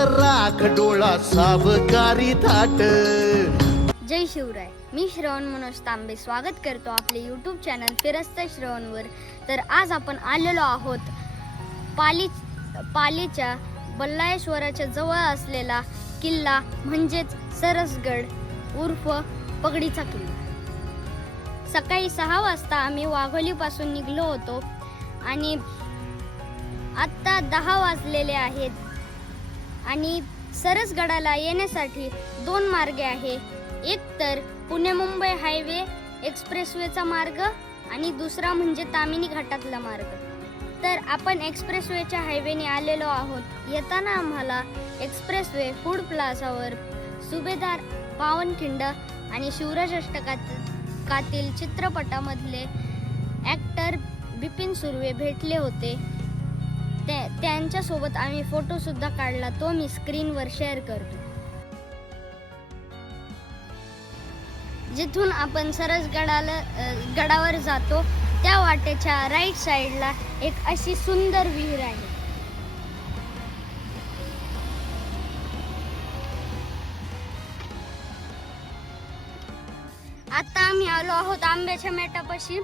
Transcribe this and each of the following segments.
राख डोळा सावकारी थाट. जय शिवराय. मी श्रवण मनोज तांबे स्वागत करतो आपले यूट्यूब चॅनल फिरस्ता श्रवणवर. तर आज आपण आलेलो आहोत पालीच्या बल्लाळेश्वराच्या जवळ असलेला किल्ला म्हणजेच सरसगड उर्फ पगडीचा किल्ला. सकाळी 6 वाजता आम्ही वाघोलीपासून निघलो होतो आणि आत्ता 10 वाजलेले आहेत. आणि सरसगडाला येण्यासाठी 2 मार्ग आहे. एक तर पुणे मुंबई हायवे एक्सप्रेसवेचा मार्ग आणि दुसरा म्हणजे तामिनी घाटातला मार्ग. तर आपण एक्सप्रेसवेच्या हायवेने आलेलो आहोत. येताना आम्हाला एक्सप्रेसवे फूड प्लाझावर सुभेदार पावनखिंड आणि शिवराज अष्टकातील चित्रपटामधले ॲक्टर बिपिन सुर्वे भेटले होते. त्यांच्यासोबत आम्ही फोटो सुद्धा काढला, तो मी स्क्रीनवर शेअर करतो. जिथून आपण गडावर जातो त्या वाटेच्या राईट साईडला एक अशी सुंदर विहीर आहे. आता आम्ही आलो आहोत आंब्याच्या मेटापाशी.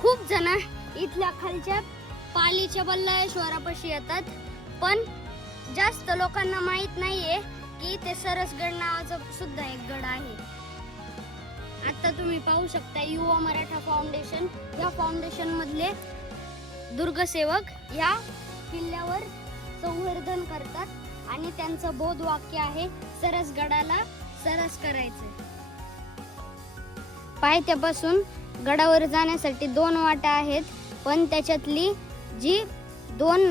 खूप जण इथल्या खालच्या पालीच्या बल्लाळेश्वरापाशी येतात, पण जास्त लोकांना माहित नाहीये की ते सरसगड नावाचा सुद्धा एक गड आहे. आता तुम्ही पाहू शकता युवा मराठा फाउंडेशन, या फाउंडेशन मधले दुर्गसेवक या किल्ल्यावर संवर्धन करतात आणि त्यांचं बोध वाक्य आहे सरसगडाला सरस करायचं. पायथ्यापासून गडावर जाण्यासाठी 2 वाटा आहेत, पण त्याच्यातली जी 2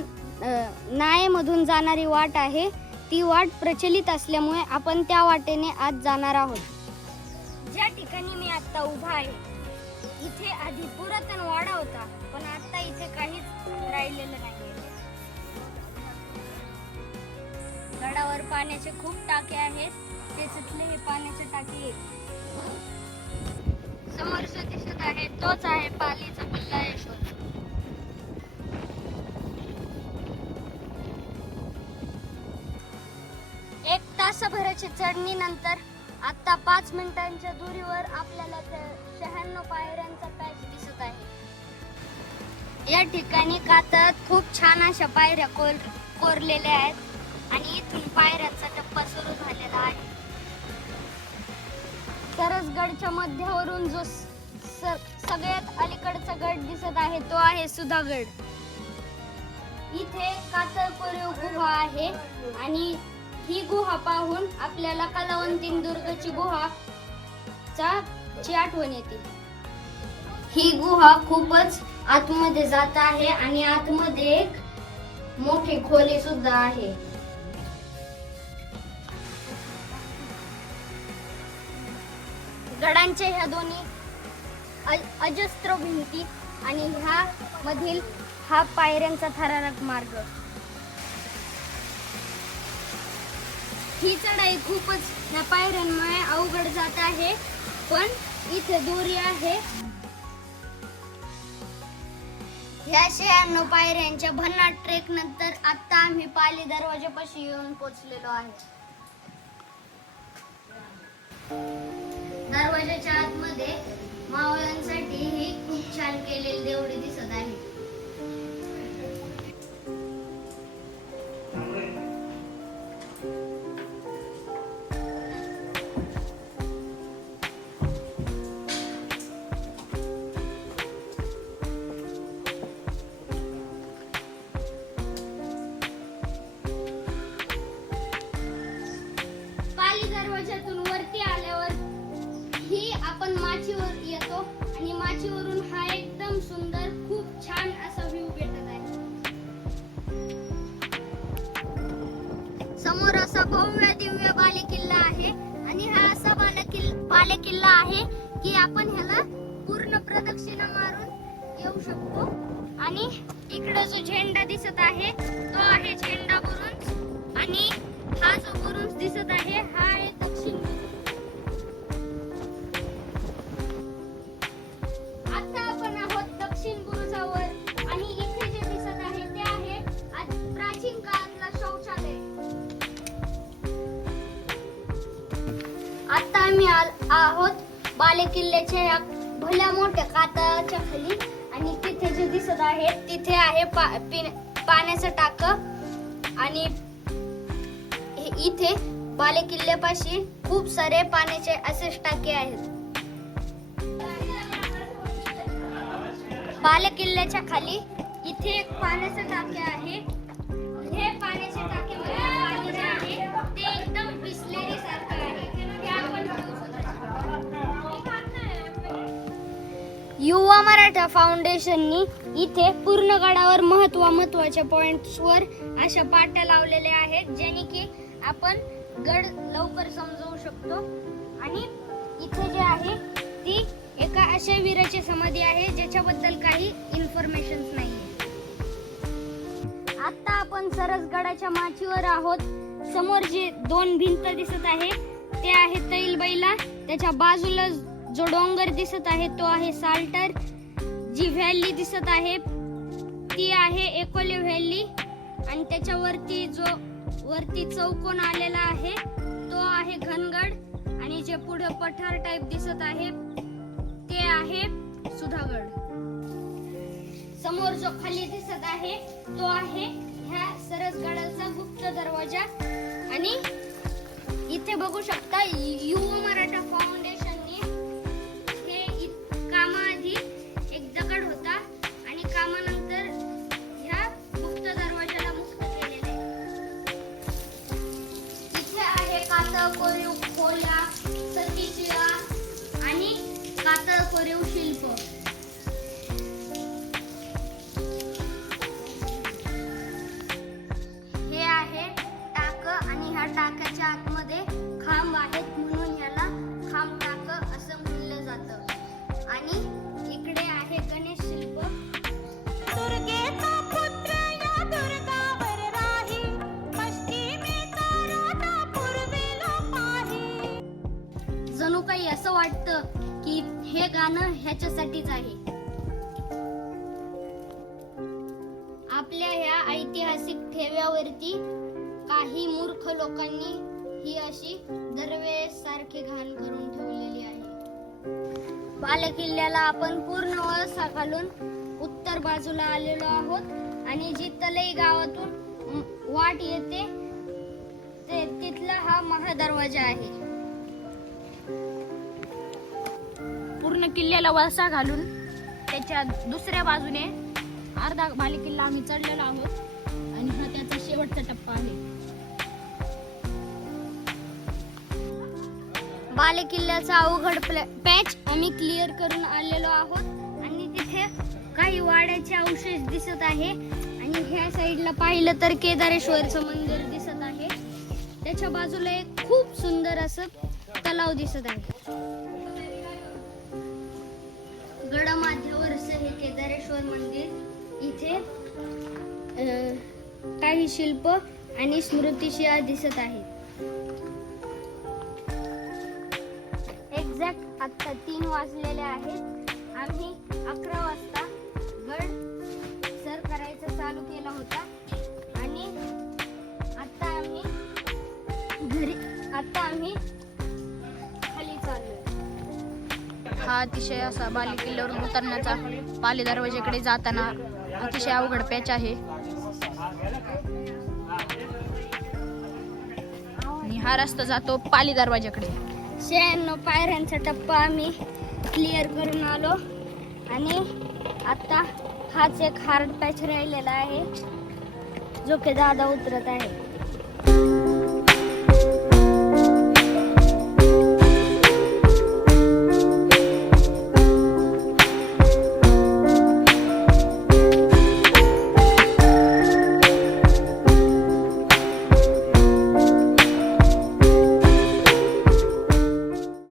नाळेमधून जाणारी वाट आहे ती वाट प्रचलित असल्यामुळे आपण त्या वाटेने आज जाणार आहोत. ज्या ठिकाणी मी आता उभा आहे इथे आधी पुरातन वाडा होता, पण आता इथे काहीच राहिलेलं नाहीये. गडावर पाण्याचे खूप टाके आहेत, त्याच्यातले हे पाण्याचे टाके समोर जो दिसत आहे तोच आहे पालीचा बल्लाळेश्वर. एक तासभराची चढणी नंतर आता 5 मिनिटांच्या दूरीवर आपल्याला 96 पायऱ्यांचा पॅच दिसत आहे. या ठिकाणी कातळात खूप छान अशा पायऱ्या कोरलेल्या आहेत आणि इथून पायऱ्यांचा टप्पा सुरू झालेला आहे. सरसगडच्या मध्यावरून जो सगळ्यात अलीकडचा गड दिसत आहे तो आहे सुधागड. इथे कातळकोरीव गुहा आहे आणि ही गुहा पाहून आपल्याला कलावंतीन दुर्गची गुहा ची आठवण येते. ही गुहा खूपच आतमध्ये जात आहे आणि आतमध्ये एक मोठी खोली सुद्धा आहे. गडांच्या ह्या दोन्ही अजस्त्र भिंती आणि ह्या मधील हा पायऱ्यांचा थरारक मार्ग. ही चढाई खूपच या पायऱ्यांमुळे अवघड जात आहे, पण इथे दोरी आहे. ह्या 96 पायऱ्यांच्या भन्नाट ट्रेक नंतर आता आम्ही पाली दरवाजापाशी येऊन पोहोचलेलो आहे. दरवाजाच्या आतमध्ये मावळ्यांसाठी ही खूप छान केलेली देवळी दिसत आहे. दरवाजातून वरती आल्यावर ही आपण माचीवर येतो आणि माचीवरून हा एकदम सुंदर खूप छान असा व्ह्यू भेटत आहे. समोर असा भव्य दिव्य बालेकिल्ला आहे आणि हा असा बालेकिल्ला आहे की आपण ह्याला पूर्ण प्रदक्षिणा मारून येऊ शकतो. आणि इकडे जो झेंडा दिसत आहे तो आहे झेंडा बुरुज आणि हा जो बुरुज दिसत आहे हा आहे दक्षिण बुरुज. आता आपण आहोत दक्षिण बुरुजावर आणि इथे जे दिसत आहे ते आहे प्राचीन काळातला शौचालय. बाले किल्ल्याच्या या भल्या मोठ्या कातळाच्या खाली आणि तिथे जे दिसत आहे तिथे आहे पाण्याचं टाकं आणि इथे बाले किल्ल्यापाशी खूप सारे पाण्याचे असेच टाके आहेत. बाले किल्ल्याच्या खाली इथे एक पाण्याचं टाके आहे. हे पाण्याचे टाकेमध्ये पाणी जे आहे ते एकदम बिसलेरी सारखं आहे. ते आपण युवा मराठा फाउंडेशननी इथे पूर्ण गडावर महत्वाच्या पॉइंट्सवर अशा पाट्या लावलेल्या आहेत ज्याने की आपण गड लवकर समजवू शकतो. आणि इथे जे आहे ती एका अशा वीराची समाधी आहे ज्याच्याबद्दल काही इन्फॉर्मेशन नाही. आता आपण सरसगडाच्या माचीवर आहोत. समोर जे दोन भिंत दिसत आहे ते आहे तैलबैला. त्याच्या बाजूला जो डोंगर दिसत आहे तो आहे साल्टर. जी व्हॅली दिसत आहे ती आहे एकोले व्हॅली आणि त्याच्यावरती जो वरती चौकोन आलेला आहे तो आहे घनगड आणि जे पुढे पठार टाइप दिसत आहे ते आहे सुधागड. समोर जो खाली दिसत आहे तो आहे ह्या सरसगडाचा गुप्त दरवाजा. आणि इथे बघू शकता युवा मराठा फाउंडेशनने हे कामाआधी एक दगड होता आणि कामानंतर ह्या गुप्त दरवाजाला मुक्त केलेले आहे. इथे आहे कातळ कोरीव खोल्या, सतीशिळा आणि कातळ कोरीव शिल्प. हे आहे टाक आणि ह्या टाकाच्या आतमध्ये खांब आहेत म्हणून ह्याला खांब टाक असं म्हणलं जातं. आणि इकडे आहे गणेश शिल्प. दुर्गेचा पुत्र या दुर्गावर राही, पश्चिमेचा राजा पूर्वेला पाही. जणू काही असं वाटतं की हे गाणं ह्याच्यासाठीच आहे. आपल्या ह्या ऐतिहासिक ठेव्यावरती काही मूर्ख लोकांनी ही अशी दरवेळेस सारखी घाण करून ठेवलेली आहे. बालेकिल्ल्याला आपण पूर्ण वळसा घालून उत्तर बाजूला आलेलो आहोत आणि जी तलई गावातून वाट येते तिथला हा महादरवाजा आहे. पूर्ण किल्ल्याला वळसा घालून त्याच्या दुसऱ्या बाजूने अर्धा बालेकिल्ला आम्ही चढलेलो आहोत आणि हा त्याचा शेवटचा टप्पा आहे. बालेकिल्ल्याचा अवघड पॅच आम्ही क्लिअर करून आलेलो आहोत आणि तिथे काही वाड्याचे अवशेष दिसत आहे. आणि ह्या साईडला पाहिलं तर केदारेश्वरचं मंदिर दिसत आहे. त्याच्या बाजूला एक खूप सुंदर असं तलाव दिसत आहे. गडामाथ्यावरचं हे केदारेश्वर मंदिर. इथे काही शिल्प आणि स्मृतिशिळा दिसत आहेत. एक्झॅक्ट आता 3 वाजलेले आहेत. आम्ही 11 वाजता गड सर करायचं चालू केला होता आणि आता आम्ही खाली चाललोय. हा अतिशय असा बालेकिल्ल्यावरून उतरण्याचा पाली दरवाजाकडे जाताना अतिशय अवघड पॅच आहे आणि हा रस्ता जातो पाली दरवाजाकडे. 96 पायऱ्यांचा टप्पा आम्ही क्लिअर करून आलो आणि आता हाच एक हार्ड पॅच राहिलेला आहे जो की दादा उतरत आहे.